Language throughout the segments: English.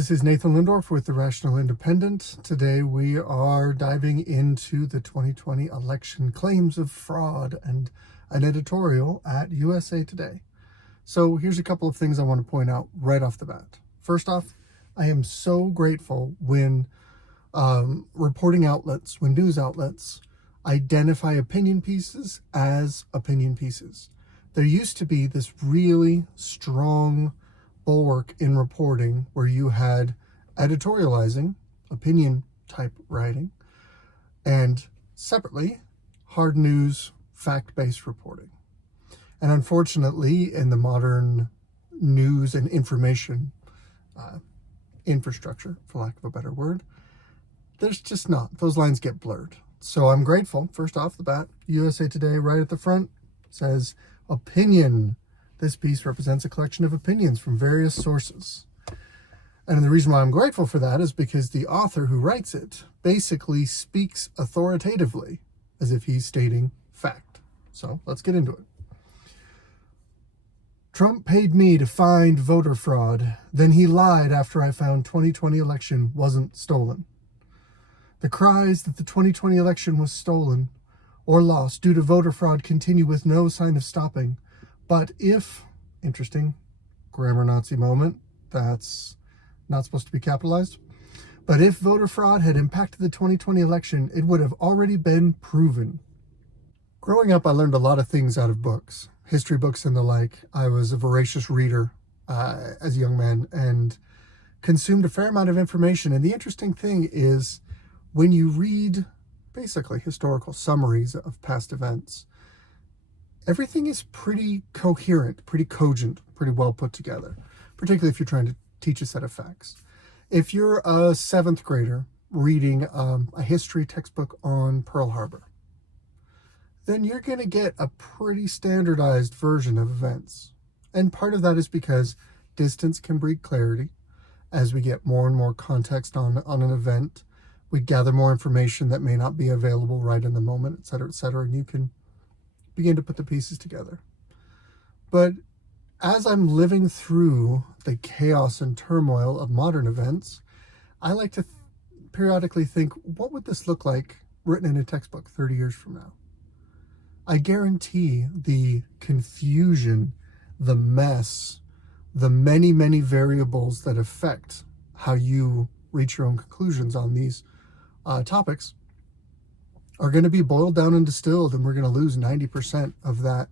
This is Nathan Lindorf with The Rational Independent. Today we are diving into the 2020 election claims of fraud and an editorial at USA Today. So here's a couple of things I want to point out right off the bat. First off, I am so grateful when reporting outlets, when news outlets identify opinion pieces as opinion pieces. There used to be this really strong bulwark in reporting where you had editorializing, opinion type writing, and separately hard news, fact-based reporting. And unfortunately, in the modern news and information infrastructure, for lack of a better word, there's just not. Those lines get blurred. So I'm grateful, first off the bat, USA Today right at the front says, opinion. This piece represents a collection of opinions from various sources. And the reason why I'm grateful for that is because the author who writes it basically speaks authoritatively as if he's stating fact. So let's get into it. Trump paid me to find voter fraud. Then he lied after I found 2020 election wasn't stolen. The cries that the 2020 election was stolen or lost due to voter fraud continue with no sign of stopping. But if, interesting grammar Nazi moment, that's not supposed to be capitalized. But if voter fraud had impacted the 2020 election, it would have already been proven. Growing up, I learned a lot of things out of books, history books and the like. I was a voracious reader as a young man and consumed a fair amount of information. And the interesting thing is when you read basically historical summaries of past events, everything is pretty coherent, pretty cogent, pretty well put together, particularly if you're trying to teach a set of facts. If you're a seventh grader reading a history textbook on Pearl Harbor, then you're going to get a pretty standardized version of events. And part of that is because distance can breed clarity. As we get more and more context on an event, we gather more information that may not be available right in the moment, et cetera, and you can begin to put the pieces together. But as I'm living through the chaos and turmoil of modern events, I like to periodically think, what would this look like written in a textbook 30 years from now? I guarantee the confusion, the mess, the many, many variables that affect how you reach your own conclusions on these topics are going to be boiled down and distilled, and we're going to lose 90% of that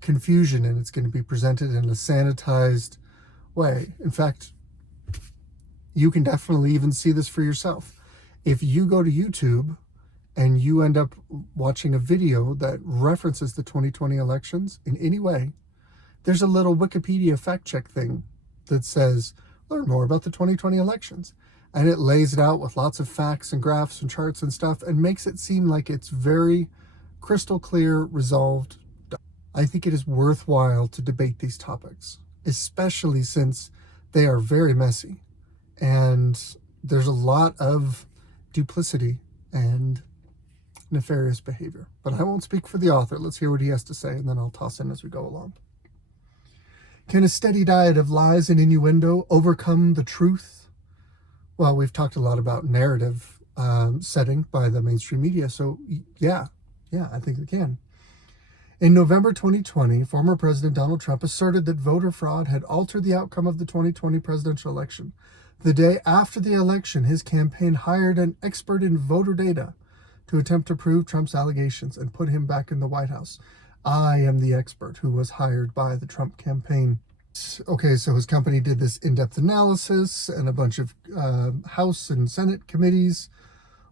confusion, and it's going to be presented in a sanitized way. In fact, you can definitely even see this for yourself. If you go to YouTube and you end up watching a video that references the 2020 elections in any way, there's a little Wikipedia fact check thing that says, learn more about the 2020 elections. And it lays it out with lots of facts and graphs and charts and stuff and makes it seem like it's very crystal clear, resolved. I think it is worthwhile to debate these topics, especially since they are very messy and there's a lot of duplicity and nefarious behavior. But I won't speak for the author. Let's hear what he has to say, and then I'll toss in as we go along. Can a steady diet of lies and innuendo overcome the truth? Well, we've talked a lot about narrative setting by the mainstream media, so yeah, I think it can. In November 2020, former President Donald Trump asserted that voter fraud had altered the outcome of the 2020 presidential election. The day after the election, his campaign hired an expert in voter data to attempt to prove Trump's allegations and put him back in the White House. I am the expert who was hired by the Trump campaign. Okay, so his company did this in-depth analysis, and a bunch of House and Senate committees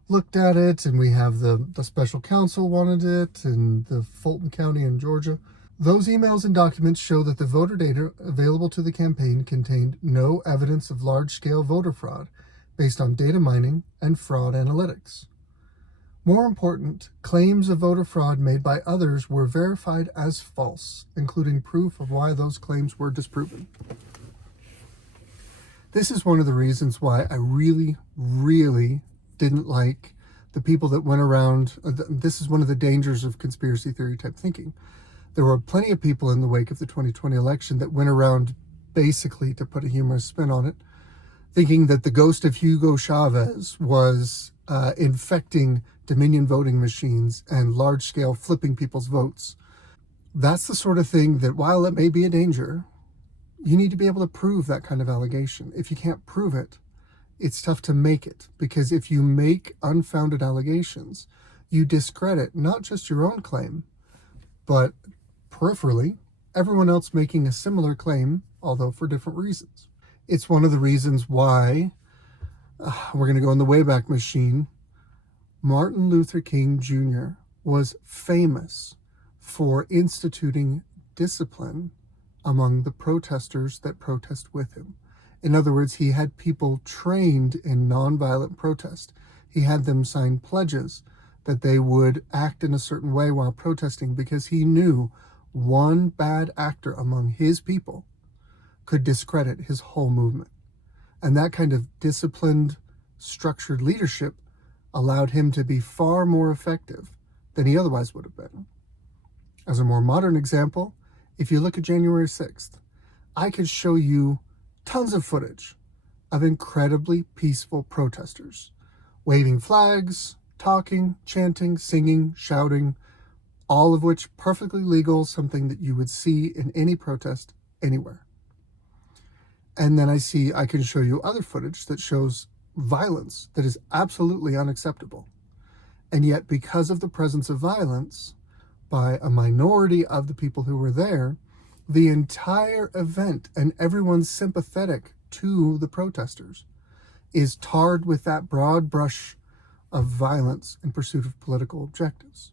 looked at it, and we have the special counsel wanted it, and the Fulton County in Georgia. Those emails and documents show that the voter data available to the campaign contained no evidence of large-scale voter fraud based on data mining and fraud analytics. More important, claims of voter fraud made by others were verified as false, including proof of why those claims were disproven. This is one of the reasons why I really, really didn't like the people that went around. This is one of the dangers of conspiracy theory type thinking. There were plenty of people in the wake of the 2020 election that went around basically, to put a humorous spin on it, thinking that the ghost of Hugo Chavez was infecting Dominion voting machines and large-scale flipping people's votes. That's the sort of thing that, while it may be a danger, you need to be able to prove that kind of allegation. If you can't prove it, it's tough to make it, because if you make unfounded allegations, you discredit not just your own claim, but peripherally, everyone else making a similar claim, although for different reasons. It's one of the reasons why, we're going to go in the Wayback Machine, Martin Luther King Jr. was famous for instituting discipline among the protesters that protest with him. In other words, he had people trained in nonviolent protest. He had them sign pledges that they would act in a certain way while protesting, because he knew one bad actor among his people could discredit his whole movement. And that kind of disciplined, structured leadership allowed him to be far more effective than he otherwise would have been. As a more modern example, if you look at January 6th, I could show you tons of footage of incredibly peaceful protesters, waving flags, talking, chanting, singing, shouting, all of which perfectly legal, something that you would see in any protest anywhere. And then I can show you other footage that shows violence that is absolutely unacceptable. And yet, because of the presence of violence by a minority of the people who were there, the entire event and everyone sympathetic to the protesters is tarred with that broad brush of violence in pursuit of political objectives.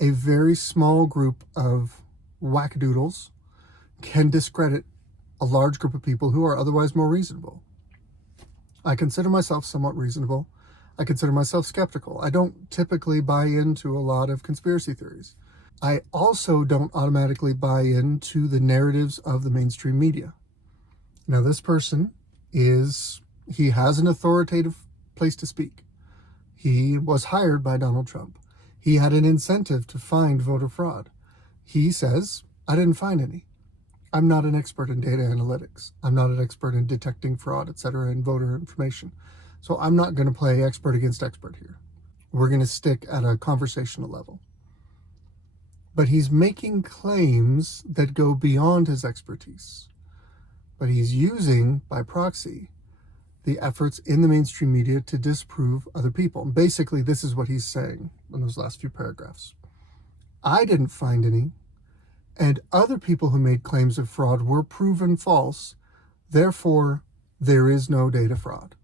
A very small group of wackadoodles can discredit a large group of people who are otherwise more reasonable. I consider myself somewhat reasonable. I consider myself skeptical. I don't typically buy into a lot of conspiracy theories. I also don't automatically buy into the narratives of the mainstream media. Now, this person he has an authoritative place to speak. He was hired by Donald Trump. He had an incentive to find voter fraud. He says, I didn't find any. I'm not an expert in data analytics. I'm not an expert in detecting fraud, etc., in voter information. So I'm not going to play expert against expert here. We're going to stick at a conversational level. But he's making claims that go beyond his expertise. But he's using, by proxy, the efforts in the mainstream media to disprove other people. And basically, this is what he's saying in those last few paragraphs. I didn't find any, and other people who made claims of fraud were proven false. Therefore, there is no data fraud.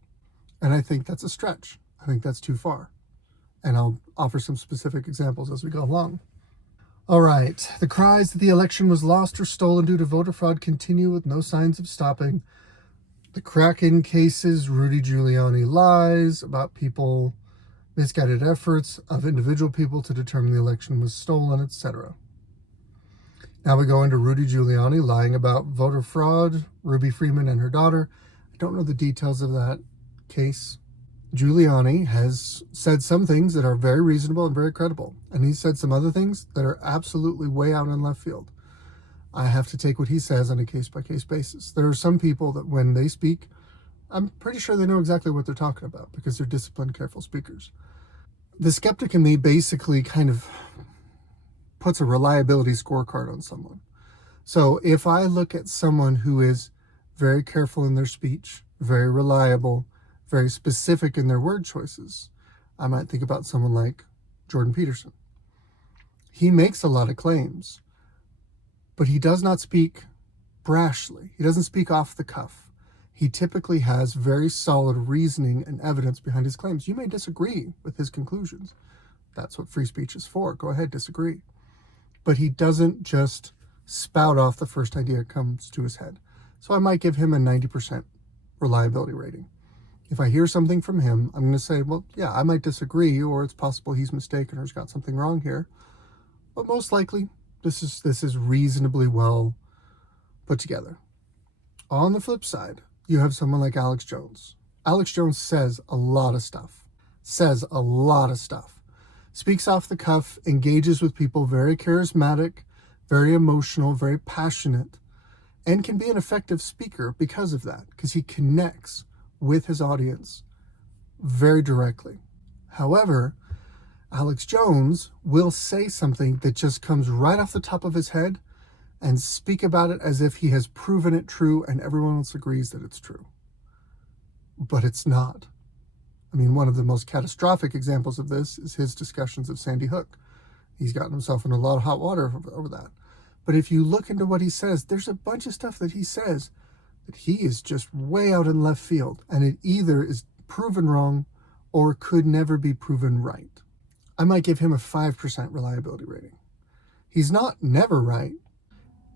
And I think that's a stretch. I think that's too far. And I'll offer some specific examples as we go along. All right. The cries that the election was lost or stolen due to voter fraud continue with no signs of stopping. The crack-in cases, Rudy Giuliani lies about people, misguided efforts of individual people to determine the election was stolen, etc. Now we go into Rudy Giuliani lying about voter fraud, Ruby Freeman and her daughter. I don't know the details of that case. Giuliani has said some things that are very reasonable and very credible, and he's said some other things that are absolutely way out in left field. I have to take what he says on a case-by-case basis. There are some people that when they speak, I'm pretty sure they know exactly what they're talking about because they're disciplined, careful speakers. The skeptic in me basically kind of puts a reliability scorecard on someone. So if I look at someone who is very careful in their speech, very reliable, very specific in their word choices, I might think about someone like Jordan Peterson. He makes a lot of claims, but he does not speak brashly. He doesn't speak off the cuff. He typically has very solid reasoning and evidence behind his claims. You may disagree with his conclusions. That's what free speech is for. Go ahead, disagree. But he doesn't just spout off the first idea that comes to his head. So I might give him a 90% reliability rating. If I hear something from him, I'm going to say, well, yeah, I might disagree, or it's possible he's mistaken or he's got something wrong here. But most likely, this is reasonably well put together. On the flip side, you have someone like Alex Jones. Alex Jones says a lot of stuff. Speaks off the cuff, engages with people, very charismatic, very emotional, very passionate, and can be an effective speaker because of that, because he connects with his audience very directly. However, Alex Jones will say something that just comes right off the top of his head and speak about it as if he has proven it true and everyone else agrees that it's true. But it's not. I mean, one of the most catastrophic examples of this is his discussions of Sandy Hook. He's gotten himself in a lot of hot water over that. But if you look into what he says, there's a bunch of stuff that he says that he is just way out in left field, and it either is proven wrong or could never be proven right. I might give him a 5% reliability rating. He's not never right.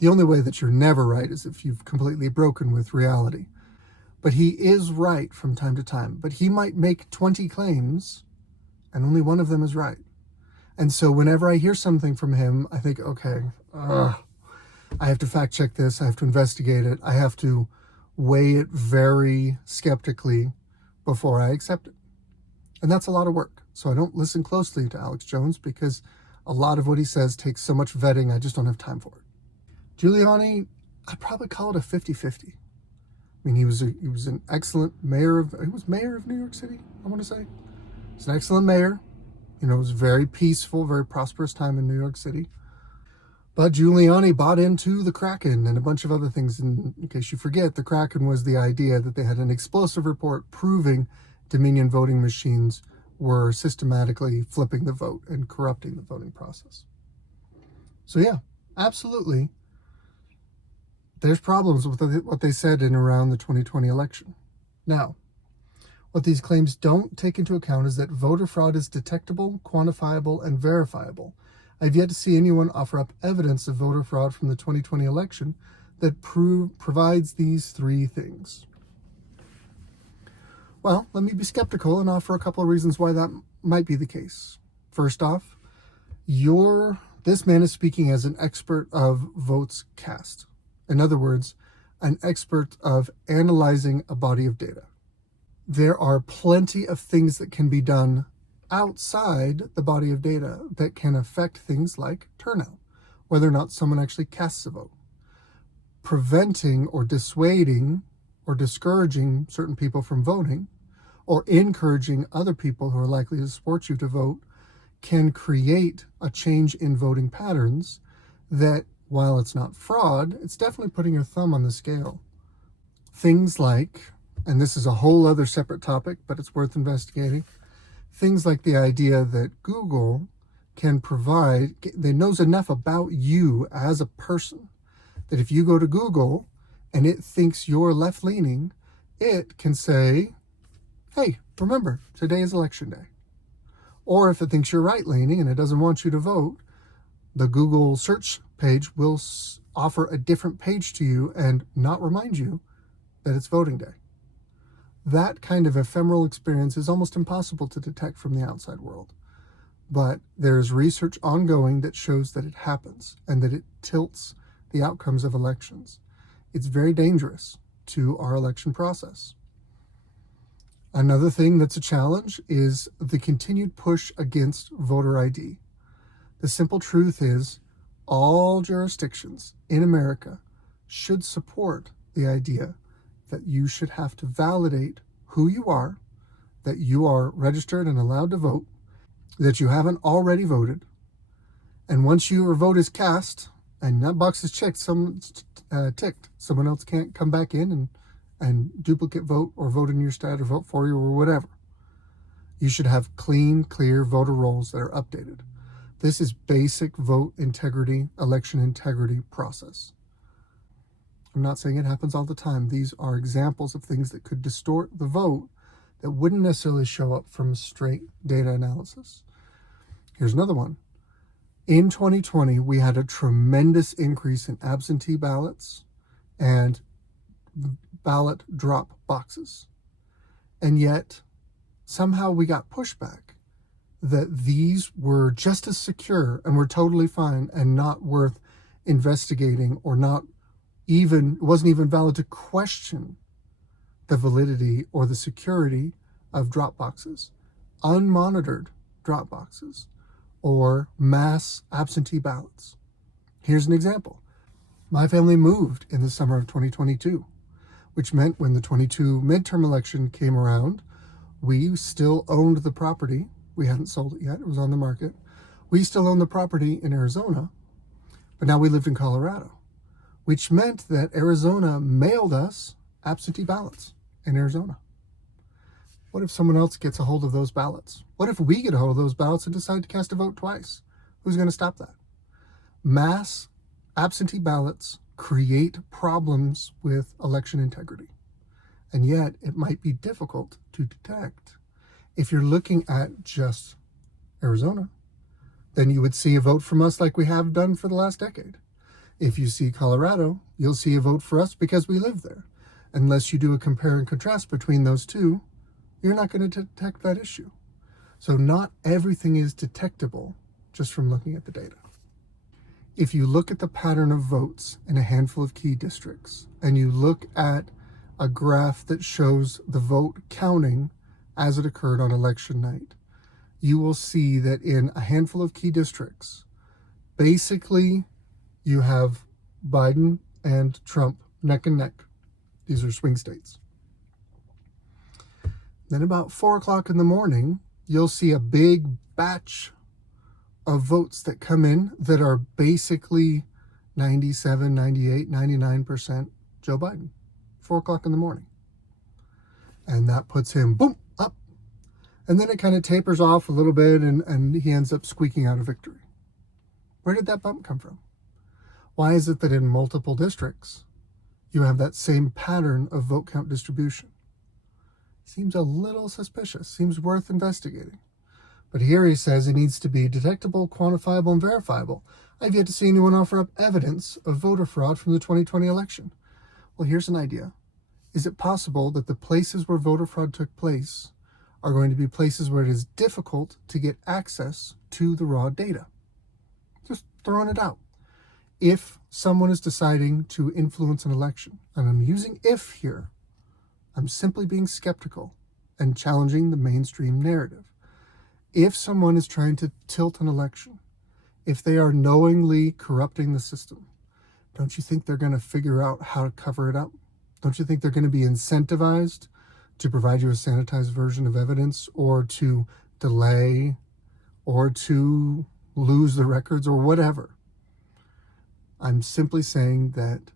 The only way that you're never right is if you've completely broken with reality. But he is right from time to time. But he might make 20 claims and only one of them is right. And so whenever I hear something from him, I think, okay, I have to fact check this. I have to investigate it. I have to weigh it very skeptically before I accept it. And that's a lot of work. So I don't listen closely to Alex Jones because a lot of what he says takes so much vetting. I just don't have time for it. Giuliani, I'd probably call it a 50-50. I mean, he was an excellent mayor of New York City, I want to say. He's an excellent mayor. You know, it was a very peaceful, very prosperous time in New York City. But Giuliani bought into the Kraken and a bunch of other things. And in case you forget, the Kraken was the idea that they had an explosive report proving Dominion voting machines were systematically flipping the vote and corrupting the voting process. So yeah, absolutely. There's problems with what they said in around the 2020 election. Now, what these claims don't take into account is that voter fraud is detectable, quantifiable, and verifiable. I've yet to see anyone offer up evidence of voter fraud from the 2020 election that provides these three things. Well, let me be skeptical and offer a couple of reasons why that might be the case. First off, this man is speaking as an expert of votes cast. In other words, an expert of analyzing a body of data. There are plenty of things that can be done outside the body of data that can affect things like turnout, whether or not someone actually casts a vote. Preventing or dissuading or discouraging certain people from voting, or encouraging other people who are likely to support you to vote, can create a change in voting patterns that, while it's not fraud, it's definitely putting your thumb on the scale. Things like, and this is a whole other separate topic, but it's worth investigating, things like the idea that Google can provide, that knows enough about you as a person, that if you go to Google and it thinks you're left-leaning, it can say, hey, remember, today is election day. Or if it thinks you're right-leaning and it doesn't want you to vote, the Google search page will offer a different page to you and not remind you that it's voting day. That kind of ephemeral experience is almost impossible to detect from the outside world. But there's research ongoing that shows that it happens and that it tilts the outcomes of elections. It's very dangerous to our election process. Another thing that's a challenge is the continued push against voter ID. The simple truth is all jurisdictions in America should support the idea that you should have to validate who you are, that you are registered and allowed to vote, that you haven't already voted, and once your vote is cast and that box is ticked, someone else can't come back in and duplicate vote or vote in your stead or vote for you or whatever. You should have clean, clear voter rolls that are updated. This is basic vote integrity, election integrity process. I'm not saying it happens all the time. These are examples of things that could distort the vote that wouldn't necessarily show up from straight data analysis. Here's another one. In 2020, we had a tremendous increase in absentee ballots and ballot drop boxes. And yet, somehow we got pushback that these were just as secure and were totally fine and not worth investigating, or it wasn't even valid to question the validity or the security of drop boxes, unmonitored drop boxes, or mass absentee ballots. Here's an example. My family moved in the summer of 2022. which meant when the 22 midterm election came around, we still owned the property. We hadn't sold it yet. It was on the market. We still owned the property in Arizona, but now we lived in Colorado, which meant that Arizona mailed us absentee ballots in Arizona. What if someone else gets a hold of those ballots? What if we get a hold of those ballots and decide to cast a vote twice? Who's going to stop that? Mass absentee ballots create problems with election integrity. And yet it might be difficult to detect. If you're looking at just Arizona, then you would see a vote from us like we have done for the last decade. If you see Colorado, you'll see a vote for us because we live there. Unless you do a compare and contrast between those two, you're not going to detect that issue. So not everything is detectable just from looking at the data. If you look at the pattern of votes in a handful of key districts, and you look at a graph that shows the vote counting as it occurred on election night, you will see that in a handful of key districts, basically you have Biden and Trump neck and neck. These are swing states. Then about 4 o'clock in the morning, you'll see a big batch of votes that come in that are basically 97, 98, 99% Joe Biden. 4 o'clock in the morning. And that puts him, boom, up. And then it kind of tapers off a little bit and he ends up squeaking out a victory. Where did that bump come from? Why is it that in multiple districts, you have that same pattern of vote count distribution? Seems a little suspicious, seems worth investigating. But here he says it needs to be detectable, quantifiable, and verifiable. I've yet to see anyone offer up evidence of voter fraud from the 2020 election. Well, here's an idea. Is it possible that the places where voter fraud took place are going to be places where it is difficult to get access to the raw data? Just throwing it out. If someone is deciding to influence an election, and I'm using if here, I'm simply being skeptical and challenging the mainstream narrative. If someone is trying to tilt an election, if they are knowingly corrupting the system, don't you think they're going to figure out how to cover it up? Don't you think they're going to be incentivized to provide you a sanitized version of evidence, or to delay, or to lose the records, or whatever? I'm simply saying that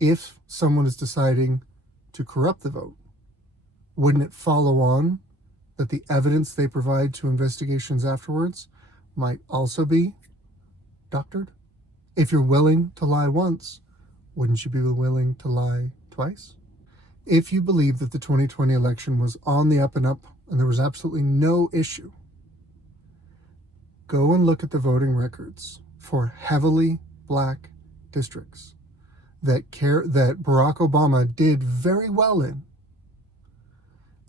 if someone is deciding to corrupt the vote, wouldn't it follow on that the evidence they provide to investigations afterwards might also be doctored? If you're willing to lie once, wouldn't you be willing to lie twice? If you believe that the 2020 election was on the up and up and there was absolutely no issue, go and look at the voting records for heavily black districts that Barack Obama did very well in,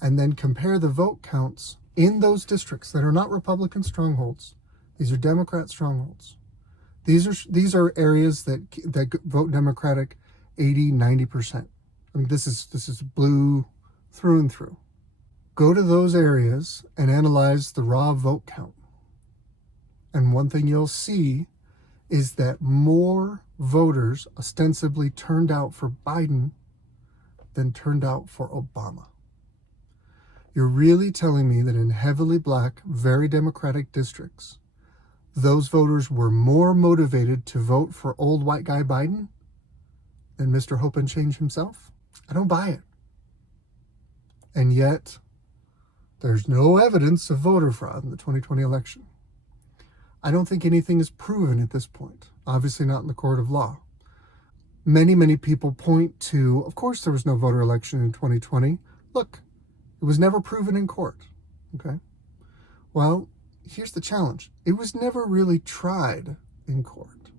and then compare the vote counts in those districts that are not Republican strongholds. These are Democrat strongholds. These are areas that vote Democratic 80, 90%. I mean, this is blue through and through. Go to those areas and analyze the raw vote count. And one thing you'll see is that more voters ostensibly turned out for Biden than turned out for Obama. You're really telling me that in heavily black, very Democratic districts, those voters were more motivated to vote for old white guy Biden than Mr. Hope and Change himself? I don't buy it. And yet, there's no evidence of voter fraud in the 2020 election. I don't think anything is proven at this point, obviously not in the court of law. Many, many people point to, of course there was no voter election in 2020. Look, it was never proven in court, okay? Well, here's the challenge. It was never really tried in court.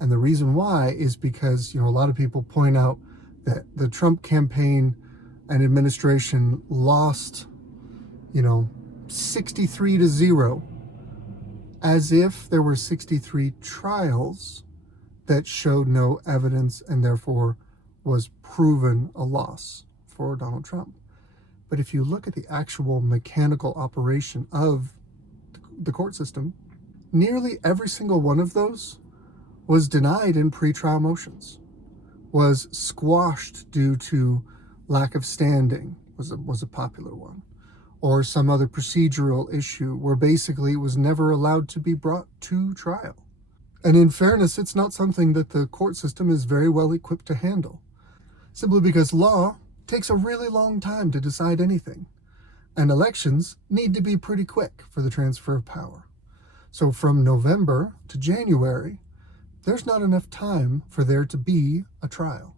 And the reason why is because, a lot of people point out that the Trump campaign and administration lost, 63-0, as if there were 63 trials that showed no evidence and therefore was proven a loss for Donald Trump. But if you look at the actual mechanical operation of the court system, nearly every single one of those was denied in pretrial motions. was squashed due to lack of standing, was a popular one, or some other procedural issue where basically it was never allowed to be brought to trial. And in fairness, it's not something that the court system is very well equipped to handle, simply because law takes a really long time to decide anything, and elections need to be pretty quick for the transfer of power. So from November to January, there's not enough time for there to be a trial.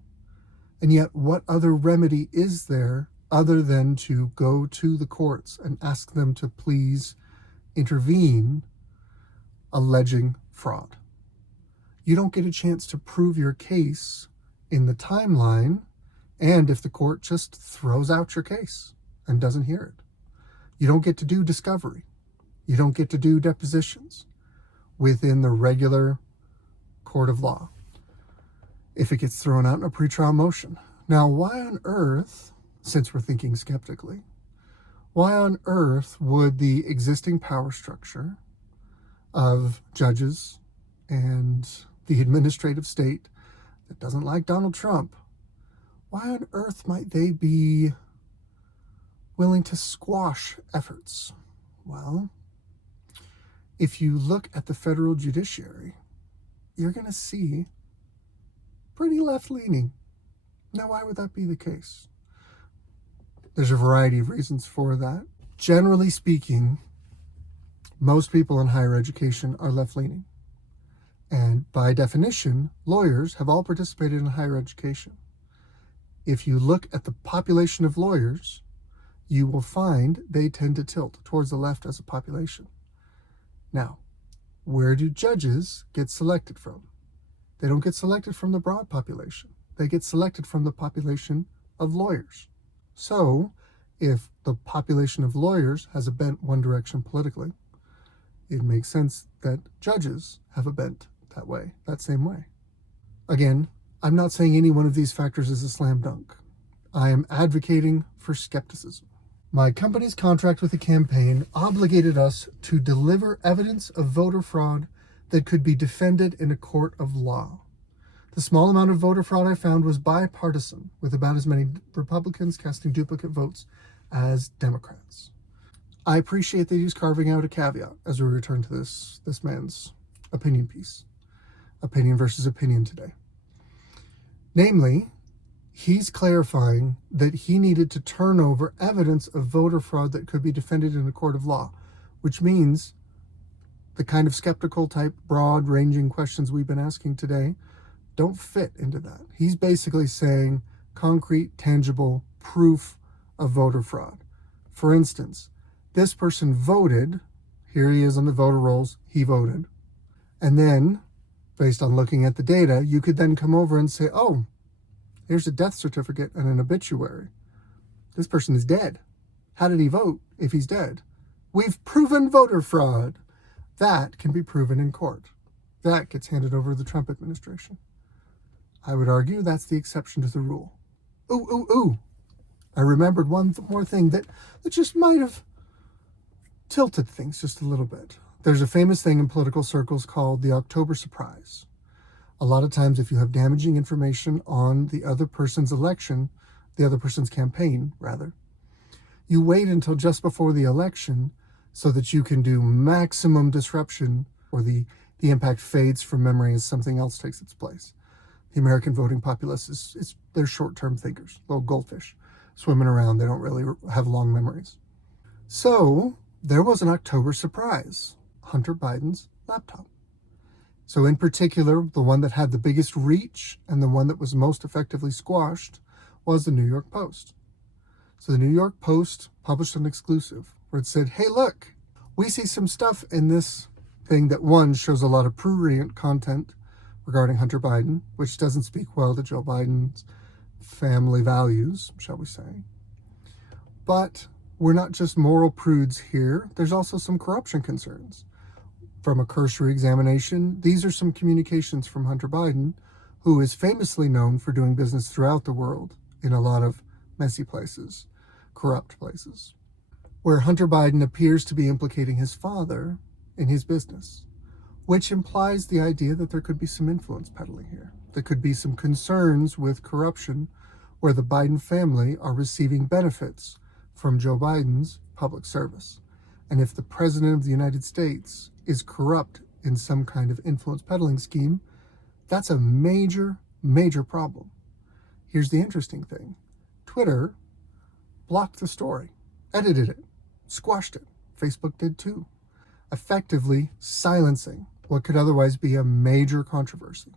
And yet, what other remedy is there other than to go to the courts and ask them to please intervene, alleging fraud? You don't get a chance to prove your case in the timeline, and if the court just throws out your case and doesn't hear it. You don't get to do discovery. You don't get to do depositions within the regular court of law if it gets thrown out in a pretrial motion. Now, why on earth, since we're thinking skeptically, why on earth would the existing power structure of judges and the administrative state that doesn't like Donald Trump, why on earth might they be willing to squash efforts? Well, if you look at the federal judiciary, you're going to see pretty left-leaning. Now, why would that be the case? There's a variety of reasons for that. Generally speaking, most people in higher education are left-leaning. And by definition, lawyers have all participated in higher education. If you look at the population of lawyers, you will find they tend to tilt towards the left as a population. Now, where do judges get selected from? They don't get selected from the broad population. They get selected from the population of lawyers. So, if the population of lawyers has a bent one direction politically, it makes sense that judges have a bent that way, that same way. Again, I'm not saying any one of these factors is a slam dunk. I am advocating for skepticism. My company's contract with the campaign obligated us to deliver evidence of voter fraud that could be defended in a court of law. The small amount of voter fraud I found was bipartisan, with about as many Republicans casting duplicate votes as Democrats. I appreciate that he's carving out a caveat as we return to this man's opinion piece. Opinion versus opinion today. Namely, he's clarifying that he needed to turn over evidence of voter fraud that could be defended in a court of law, which means the kind of skeptical type, broad-ranging questions we've been asking today don't fit into that. He's basically saying concrete, tangible proof of voter fraud. For instance, this person voted, here he is on the voter rolls, he voted. And then, based on looking at the data, you could then come over and say, oh, here's a death certificate and an obituary. This person is dead. How did he vote if he's dead? We've proven voter fraud. That can be proven in court. That gets handed over to the Trump administration. I would argue that's the exception to the rule. Ooh. I remembered one more thing that just might have tilted things just a little bit. There's a famous thing in political circles called the October surprise. A lot of times if you have damaging information on the other person's election, the other person's campaign, rather, you wait until just before the election so that you can do maximum disruption, or the impact fades from memory as something else takes its place. The American voting populace they're short-term thinkers, little goldfish swimming around. They don't really have long memories. So there was an October surprise, Hunter Biden's laptop. So in particular, the one that had the biggest reach and the one that was most effectively squashed was the New York Post. So the New York Post published an exclusive where it said, hey, look, we see some stuff in this thing that, one, shows a lot of prurient content regarding Hunter Biden, which doesn't speak well to Joe Biden's family values, shall we say. But we're not just moral prudes here. There's also some corruption concerns. From a cursory examination, these are some communications from Hunter Biden, who is famously known for doing business throughout the world in a lot of messy places, corrupt places, where Hunter Biden appears to be implicating his father in his business, which implies the idea that there could be some influence peddling here. there could be some concerns with corruption where the Biden family are receiving benefits from Joe Biden's public service. And if the President of the United States is corrupt in some kind of influence peddling scheme, that's a major, major problem. Here's the interesting thing. Twitter blocked the story, edited it, squashed it. Facebook did too, effectively silencing what could otherwise be a major controversy.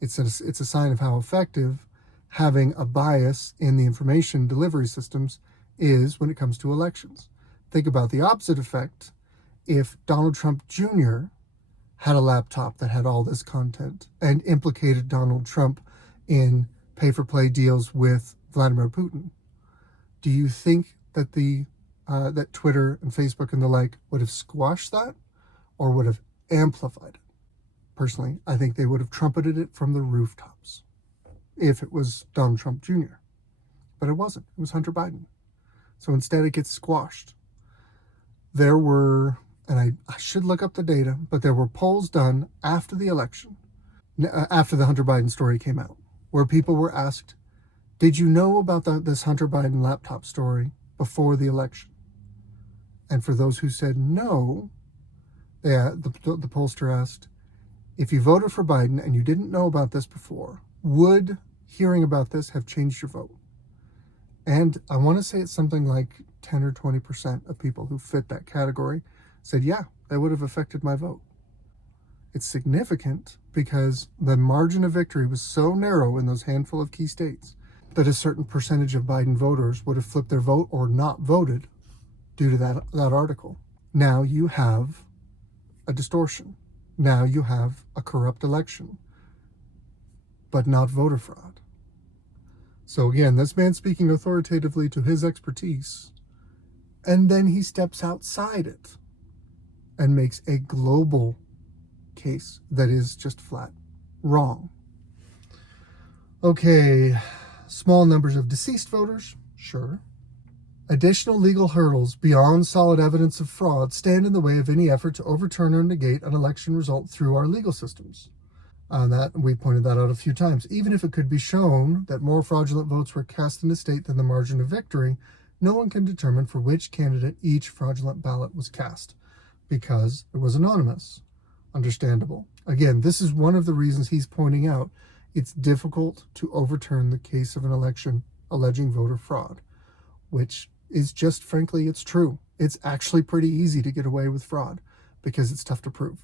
It's a sign of how effective having a bias in the information delivery systems is when it comes to elections. Think about the opposite effect if Donald Trump Jr. had a laptop that had all this content and implicated Donald Trump in pay-for-play deals with Vladimir Putin. Do you think that that Twitter and Facebook and the like would have squashed that or would have amplified it? Personally, I think they would have trumpeted it from the rooftops if it was Donald Trump Jr. But it wasn't. It was Hunter Biden. So instead it gets squashed. There were, and I should look up the data, but there were polls done after the election, after the Hunter Biden story came out, where people were asked, did you know about this Hunter Biden laptop story before the election? And for those who said no, the pollster asked, if you voted for Biden and you didn't know about this before, would hearing about this have changed your vote? And I want to say it's something like 10 or 20% of people who fit that category said, yeah, that would have affected my vote. It's significant because the margin of victory was so narrow in those handful of key states that a certain percentage of Biden voters would have flipped their vote or not voted due to that article. Now you have a distortion. Now you have a corrupt election, but not voter fraud. So again, this man speaking authoritatively to his expertise, and then he steps outside it and makes a global case that is just flat wrong. Okay, small numbers of deceased voters, sure. Additional legal hurdles beyond solid evidence of fraud stand in the way of any effort to overturn or negate an election result through our legal systems. That we pointed that out a few times. Even if it could be shown that more fraudulent votes were cast in a state than the margin of victory, no one can determine for which candidate each fraudulent ballot was cast because it was anonymous. Understandable. Again, this is one of the reasons he's pointing out it's difficult to overturn the case of an election alleging voter fraud, which is just, frankly, it's true. It's actually pretty easy to get away with fraud because it's tough to prove.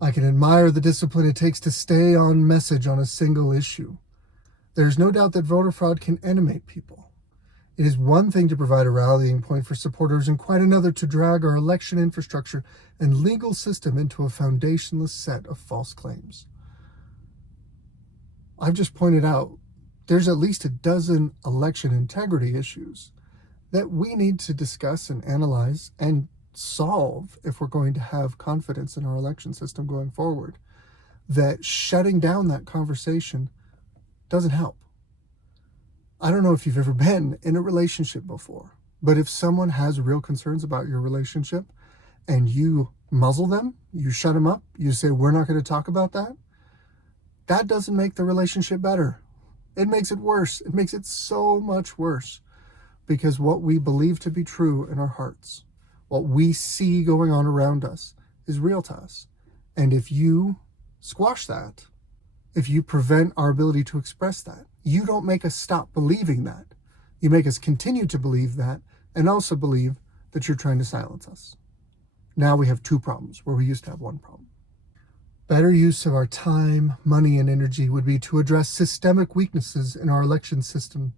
I can admire the discipline it takes to stay on message on a single issue. There's no doubt that voter fraud can animate people. It is one thing to provide a rallying point for supporters and quite another to drag our election infrastructure and legal system into a foundationless set of false claims. I've just pointed out there's at least a dozen election integrity issues that we need to discuss and analyze and solve if we're going to have confidence in our election system going forward. That shutting down that conversation doesn't help. I don't know if you've ever been in a relationship before, but if someone has real concerns about your relationship and you muzzle them, you shut them up, you say, we're not going to talk about that, that doesn't make the relationship better. It makes it worse. It makes it so much worse because what we believe to be true in our hearts, what we see going on around us is real to us. And if you squash that, if you prevent our ability to express that, you don't make us stop believing that. You make us continue to believe that and also believe that you're trying to silence us. Now we have two problems where we used to have one problem. Better use of our time, money, and energy would be to address systemic weaknesses in our election system.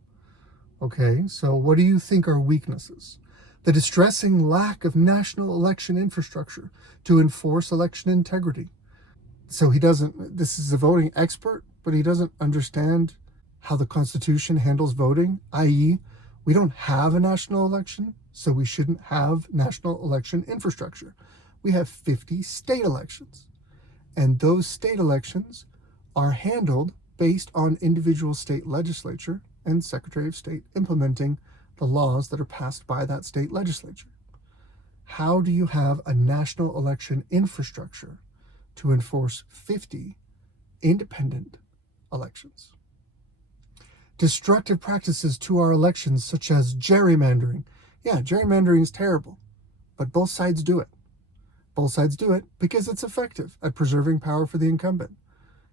Okay, so what do you think are weaknesses? The distressing lack of national election infrastructure to enforce election integrity. So this is a voting expert, but he doesn't understand how the Constitution handles voting, i.e., we don't have a national election, so we shouldn't have national election infrastructure. We have 50 state elections, and those state elections are handled based on individual state legislature and Secretary of State implementing the laws that are passed by that state legislature. How do you have a national election infrastructure to enforce 50 independent elections. Destructive practices to our elections, such as gerrymandering. Yeah, gerrymandering is terrible, but both sides do it. Both sides do it because it's effective at preserving power for the incumbent.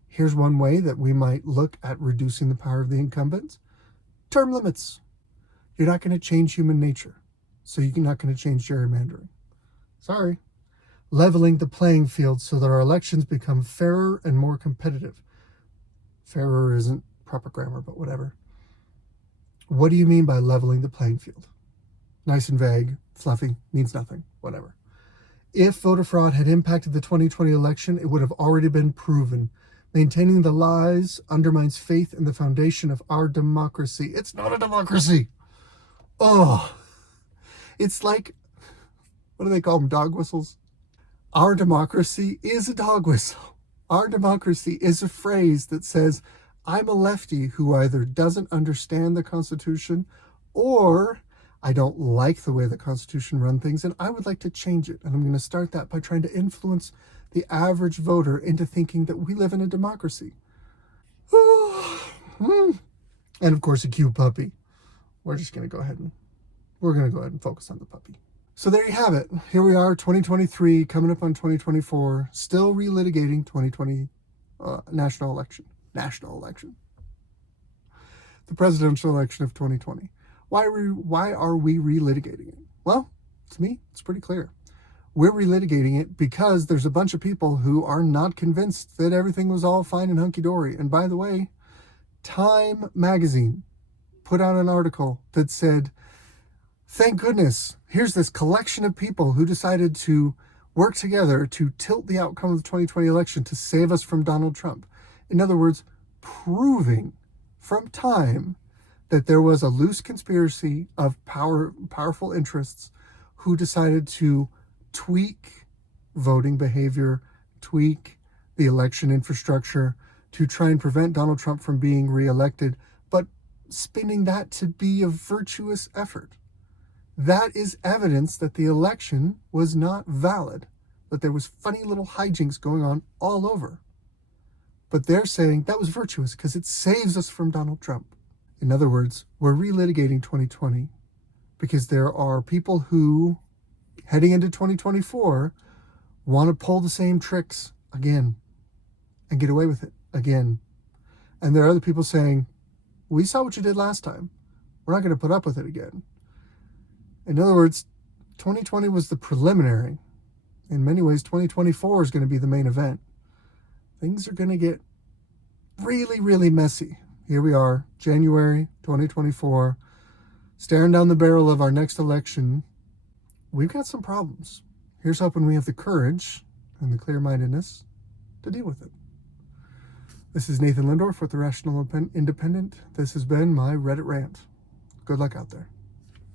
Here's one way that we might look at reducing the power of the incumbents. Term limits. You're not going to change human nature, so you're not going to change gerrymandering. Sorry. Leveling the playing field so that our elections become fairer and more competitive. Fairer isn't proper grammar, but whatever. What do you mean by leveling the playing field? Nice and vague, fluffy, means nothing, whatever. If voter fraud had impacted the 2020 election, it would have already been proven. Maintaining the lies undermines faith in the foundation of our democracy. It's not a democracy. Oh, it's like, what do they call them, dog whistles? Our democracy is a dog whistle. Our democracy is a phrase that says, I'm a lefty who either doesn't understand the Constitution or I don't like the way the Constitution runs things and I would like to change it. And I'm going to start that by trying to influence the average voter into thinking that we live in a democracy. And of course, a cute puppy. We're going to go ahead and focus on the puppy. So there you have it. Here we are, 2023, coming up on 2024, still relitigating 2020 national election. The presidential election of 2020. Why are we relitigating it? Well, to me, it's pretty clear. We're relitigating it because there's a bunch of people who are not convinced that everything was all fine and hunky-dory. And by the way, Time magazine put out an article that said, thank goodness, here's this collection of people who decided to work together to tilt the outcome of the 2020 election to save us from Donald Trump. In other words, proving from Time that there was a loose conspiracy of powerful interests who decided to tweak voting behavior, tweak the election infrastructure to try and prevent Donald Trump from being reelected, but spinning that to be a virtuous effort. That is evidence that the election was not valid, that there was funny little hijinks going on all over. But they're saying that was virtuous because it saves us from Donald Trump. In other words, we're relitigating 2020 because there are people who, heading into 2024, want to pull the same tricks again and get away with it again. And there are other people saying, we saw what you did last time. We're not going to put up with it again. In other words, 2020 was the preliminary. In many ways, 2024 is going to be the main event. Things are going to get really, really messy. Here we are, January 2024, staring down the barrel of our next election. We've got some problems. Here's hoping we have the courage and the clear-mindedness to deal with it. This is Nathan Lindorf with The Rational Independent. This has been my Reddit rant. Good luck out there.